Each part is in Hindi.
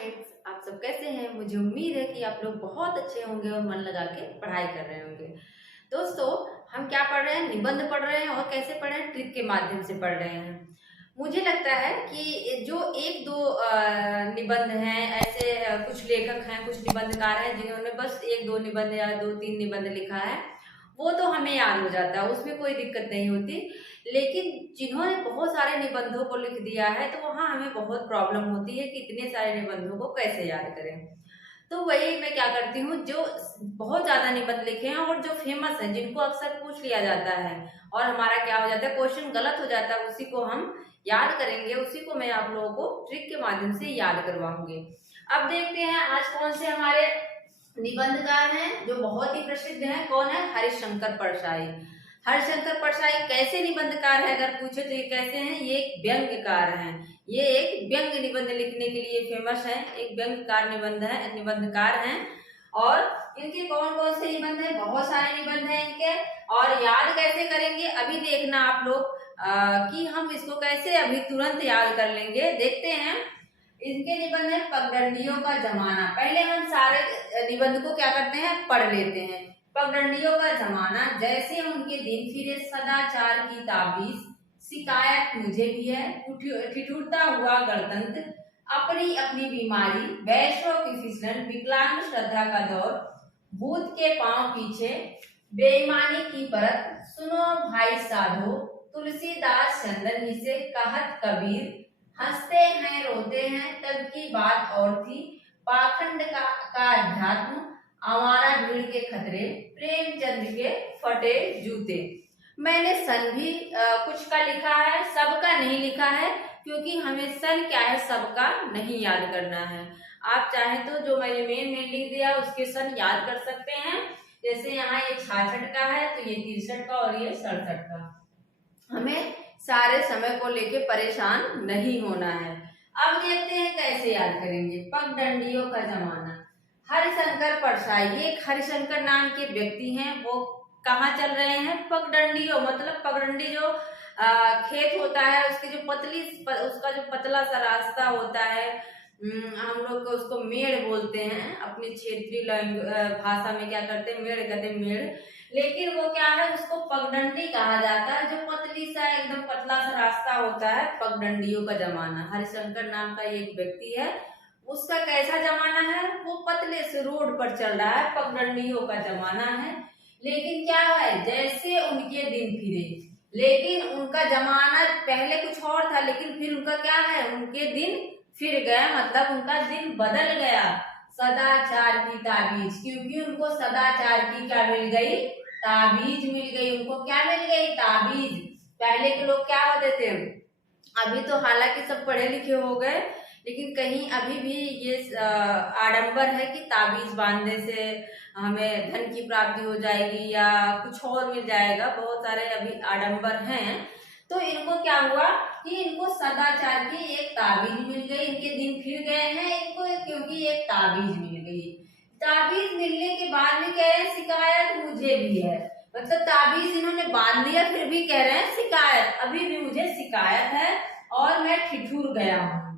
फ्रेंड्स, आप सब कैसे हैं। मुझे उम्मीद है कि आप लोग बहुत अच्छे होंगे और मन लगा के पढ़ाई कर रहे होंगे। दोस्तों, हम क्या पढ़ रहे हैं, निबंध पढ़ रहे हैं। और कैसे पढ़ रहे हैं, ट्रिक के माध्यम से पढ़ रहे हैं। मुझे लगता है कि जो एक दो निबंध हैं, ऐसे कुछ लेखक हैं, कुछ निबंधकार हैं जिन्होंने बस एक दो निबंध या दो तीन निबंध लिखा है, वो तो हमें याद हो जाता है, उसमें कोई दिक्कत नहीं होती। लेकिन जिन्होंने बहुत सारे निबंधों को लिख दिया है, तो वहाँ हमें बहुत प्रॉब्लम होती है कि इतने सारे निबंधों को कैसे याद करें। तो वही मैं क्या करती हूँ, जो बहुत ज्यादा निबंध लिखे हैं और जो फेमस है, जिनको अक्सर पूछ लिया जाता है और हमारा क्या हो जाता है, क्वेश्चन गलत हो जाता है, उसी को हम याद करेंगे। उसी को मैं आप लोगों को ट्रिक के माध्यम से याद करवाऊंगी। अब देखते हैं आज कौन से हमारे निबंधकार हैं जो बहुत ही प्रसिद्ध हैं। कौन है? हरिशंकर परसाई। हरिशंकर परसाई कैसे निबंधकार है, अगर पूछे तो ये कैसे हैं? ये एक व्यंग्यकार हैं। ये एक व्यंग्य निबंध लिखने के लिए फेमस है, एक व्यंग्यकार निबंधकार हैं। और इनके कौन कौन से निबंध हैं? बहुत सारे निबंध हैं इनके। और याद कैसे करेंगे, अभी देखना आप लोग कि हम इसको कैसे अभी तुरंत याद कर लेंगे। देखते हैं। इनके निबंध है पगडंडियों का जमाना। पहले हम सारे निबंध को क्या करते हैं, पढ़ लेते हैं। पगडंडियों का जमाना, जैसे उनके दिन फिरे सदाचार की ताबीज, शिकायत मुझे भी है, ठिठुरता हुआ गणतंत्र, अपनी अपनी बीमारी, वैश्यों की फिसलन, विकलांग श्रद्धा का दौर, भूत के पांव पीछे, बेईमानी की परत, सुनो भाई साधो, तुलसीदास चंदन से, कहत कबीर, हंसते हैं रोते हैं तब की बात और थी, पाखंड का अध्यात्म, आवारा भीड़ के खतरे, प्रेमचंद के फटे जूते। मैंने सन भी कुछ का लिखा है, सबका नहीं लिखा है, क्योंकि हमें सन क्या है, सबका नहीं याद करना है। आप चाहें तो जो मैंने मेन लिख दिया उसके सन याद कर सकते हैं। जैसे यहाँ ये 66 का है, तो ये 63 का और ये 67 का। हमें सारे समय को लेके परेशान नहीं होना है। अब देखते हैं कैसे याद करेंगे। पगडंडियों का जमाना, हरिशंकर परसाई, ये हरिशंकर नाम के व्यक्ति हैं। वो कहाँ चल रहे हैं? पगडंडियों, मतलब पगडंडी जो खेत होता है, उसकी जो उसका जो पतला सा रास्ता होता है, हम लोग उसको मेड़ बोलते हैं। अपनी क्षेत्रीय भाषा में क्या करते हैं, मेड़ कहते हैं, मेड़। लेकिन वो क्या है, उसको पगडंडी कहा जाता है। जो पतली सा एकदम पतला सा रास्ता होता है, पगडंडियों का जमाना। हरिशंकर नाम का एक व्यक्ति है, उसका कैसा जमाना है? वो पतले से रोड पर चल रहा है, पगडंडियों का जमाना है। लेकिन क्या है, जैसे उनके दिन फिरे, लेकिन उनका जमाना पहले कुछ और था, लेकिन फिर उनका क्या है, उनके दिन फिर गया, मतलब उनका दिन बदल गया। सदाचार की ताबीज, क्योंकि उनको सदाचार की क्या मिल गई? ताबीज मिल गई। उनको क्या मिल गई? ताबीज। पहले के लोग क्या होते थे, अभी तो हालांकि सब पढ़े लिखे हो गए, लेकिन कहीं अभी भी ये आडंबर है कि ताबीज बांधने से हमें धन की प्राप्ति हो जाएगी या कुछ और मिल जाएगा। बहुत सारे अभी आडंबर हैं। तो इनको क्या हुआ कि इनको सदाचार की एक ताबीज मिल गई। इनके दिन फिर गए हैं इनको, क्योंकि एक ताबीज मिल गई। ताबीज मिलने के बाद में कह रहे हैं शिकायत मुझे भी है, मतलब ताबीज इन्होंने बांध दिया, फिर भी कह रहे हैं शिकायत, अभी भी मुझे शिकायत है और मैं ठिठुर गया हूँ।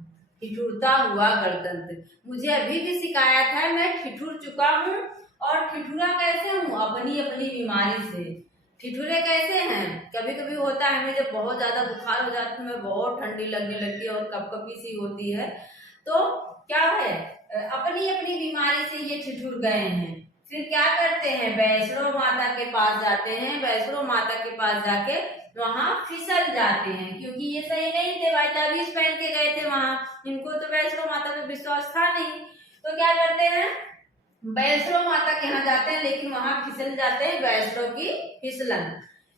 ठिठुरता हुआ गणतंत्र, मुझे अभी भी शिकायत है, मैं ठिठुर चुका हूँ। और ठिठुरा कैसे हूँ? अपनी अपनी बीमारी से। ठिठुरे कैसे हैं? कभी कभी होता है हमें, जब बहुत ज्यादा बुखार हो जाता है, हमें बहुत ठंडी लगने लगती है और कपकपी सी होती है, तो क्या है, अपनी अपनी बीमारी से ये ठिठुर गए हैं। फिर क्या करते हैं, वैष्णो माता के पास जाते हैं। वैष्णो माता के पास जाके वहां फिसल जाते हैं, क्योंकि ये सही नहीं थे भाई, ताबीज पहन के गए थे वहां, इनको तो वैष्णो माता पे विश्वास था नहीं। तो क्या करते हैं, वैष्णो माता के यहाँ जाते हैं, लेकिन वहां फिसल जाते हैं, वैष्णो की फिसलन।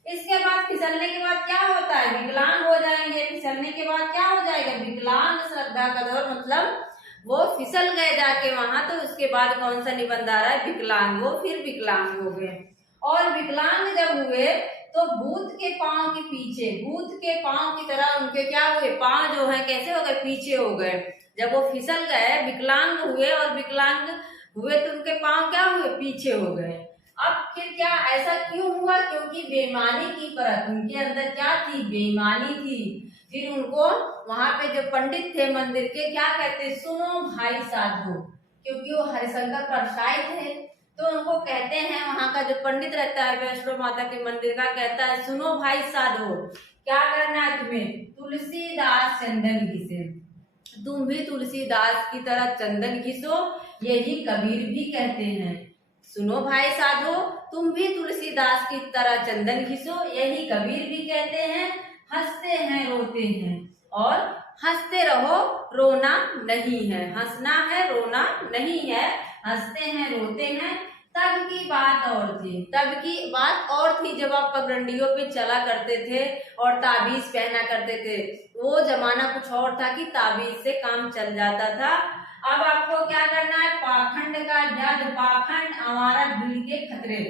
इसके बाद फिसलने के बाद क्या होता है, विकलांग हो जाएंगे। फिसलने के बाद क्या हो जाएगा, विकलांग श्रद्धा का दौर, मतलब वो फिसल गए जाके वहां। तो उसके बाद कौन सा निबंध आ रहा है, विकलांग। वो फिर विकलांग हो गए, और विकलांग जब हुए तो भूत के पांव के पीछे, भूत के पांव की तरह उनके क्या हुए, पांव जो है कैसे हो गए, पीछे हो गए। जब वो फिसल गए, विकलांग हुए, और विकलांग हुए तो उनके पांव क्या हुए, पीछे हो गए। अब फिर क्या, ऐसा क्यों हुआ? क्योंकि बेईमानी की परत, उनके अंदर क्या थी, बेईमानी थी। फिर उनको वहां पे जो पंडित थे मंदिर के, क्या कहते, सुनो भाई साधो, क्योंकि वो हरिशंकर परसाई थे तो उनको कहते हैं, वहां का जो पंडित रहता है वैष्णो माता के मंदिर का, कहता है सुनो भाई साधो, क्या करना है तुम्हें, तुलसीदास चंदन घिसे, तुम भी तुलसीदास की तरह चंदन घिसो, यही कबीर भी कहते हैं। सुनो भाई साधो, तुम भी तुलसीदास की तरह चंदन घिसो, यही कबीर भी कहते हैं। हंसते हैं रोते हैं और हंसते रहो, रोना नहीं है, हंसना है रोना नहीं है, हंसते हैं रोते हैं। तब की बात और थी, तब की बात और थी जब आप पगडंडियों पे चला करते थे और ताबीज पहना करते थे। वो जमाना कुछ और था कि ताबीज से काम चल जाता था। अब आपको क्या करना है, पाखंड का जद पाखंड हमारा दिल के खतरे,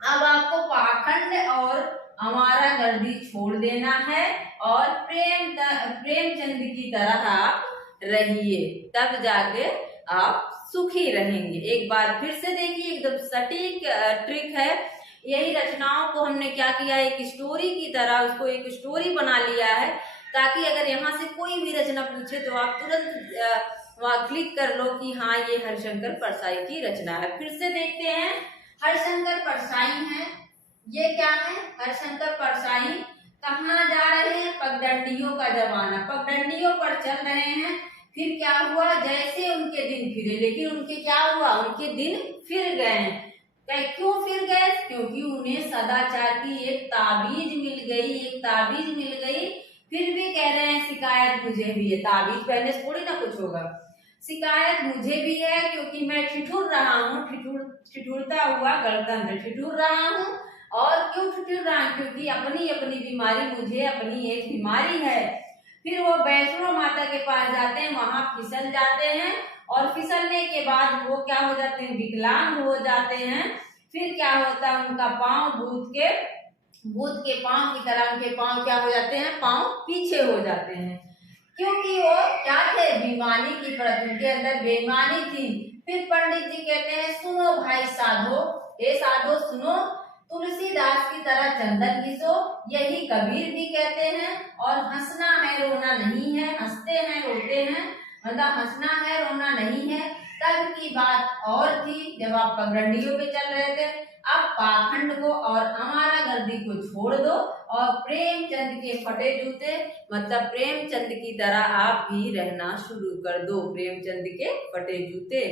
अब आपको पाखंड और हमारा गर्दी छोड़ देना है और प्रेमचंद की तरह आप रहिए, तब जाके आप सुखी रहेंगे। एक बार फिर से देखिए, एकदम सटीक ट्रिक है। यही रचनाओं को हमने क्या किया, एक स्टोरी की तरह उसको एक स्टोरी बना लिया है, ताकि अगर यहाँ से कोई भी रचना पूछे तो आप तुरंत वहाँ क्लिक कर लो कि हाँ ये हरिशंकर परसाई की रचना है। फिर से देखते हैं, हरिशंकर परसाई है, ये क्या है, हरिशंकर परसाई कहाँ जा रहे हैं, पगडंडियों का जमाना, पगडंडियों पर चल रहे हैं। फिर क्या हुआ, जैसे उनके दिन फिरे, लेकिन उनके क्या हुआ, उनके दिन फिर गए। क्यों फिर गए, क्योंकि उन्हें सदाचार की एक ताबीज मिल गई, एक ताबीज मिल गई। फिर भी कह रहे हैं शिकायत मुझे भी है, ताबीज पहनने से थोड़ी ना कुछ होगा, शिकायत मुझे भी है, क्योंकि मैं ठिठुर रहा हूँ, ठिठुरता हुआ गणतंत्र, ठिठुर रहा हूँ। और क्यों ठिठुर रहा हूँ, क्योंकि अपनी अपनी बीमारी, मुझे अपनी एक बीमारी है। फिर वो वैष्णो माता के पास जाते हैं, वहां फिसल जाते हैं और फिसलने के बाद वो क्या हो जाते हैं, विकलांग हो जाते हैं। फिर क्या होता है, उनका पांव भूत के पांव की तरह उनके पांव क्या हो जाते हैं, पांव पीछे हो जाते हैं, क्योंकि वो क्या थे, बीमारी की परत, उनके अंदर बेईमानी थी। फिर पंडित जी कहते हैं सुनो भाई साधो, हे साधो सुनो, तुलसीदास की तरह चंदन घिसो, यही कबीर भी कहते हैं। और हंसना है रोना नहीं है, हंसते हैं रोते हैं, मतलब हंसना है रोना नहीं है। तब की बात और थी जब आप पगडंडियों पे चल रहे थे, अब पाखंड को और हमारा गर्दी को छोड़ दो और प्रेमचंद के फटे जूते, मतलब प्रेमचंद की तरह आप भी रहना शुरू कर दो। प्रेमचंद के फटे जूते,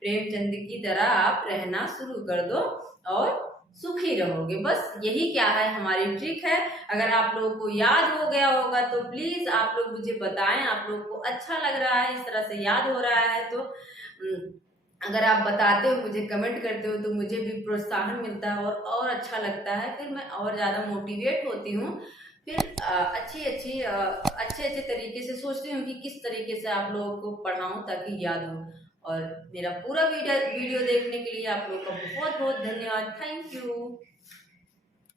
प्रेमचंद की तरह आप रहना शुरू कर दो और सुखी रहोगे। बस यही क्या है, हमारी ट्रिक है। अगर आप लोगों को याद हो गया होगा तो प्लीज आप लोग मुझे बताएं, आप लोगों को अच्छा लग रहा है, इस तरह से याद हो रहा है तो अगर आप बताते हो, मुझे कमेंट करते हो तो मुझे भी प्रोत्साहन मिलता है और अच्छा लगता है, फिर मैं और ज़्यादा मोटिवेट होती हूँ। फिर अच्छे तरीके से सोचती हूँ कि किस तरीके से आप लोगों को पढ़ाऊँ ताकि याद हो। और मेरा पूरा वीडियो देखने के लिए आप लोगों का बहुत बहुत धन्यवाद, थैंक यू।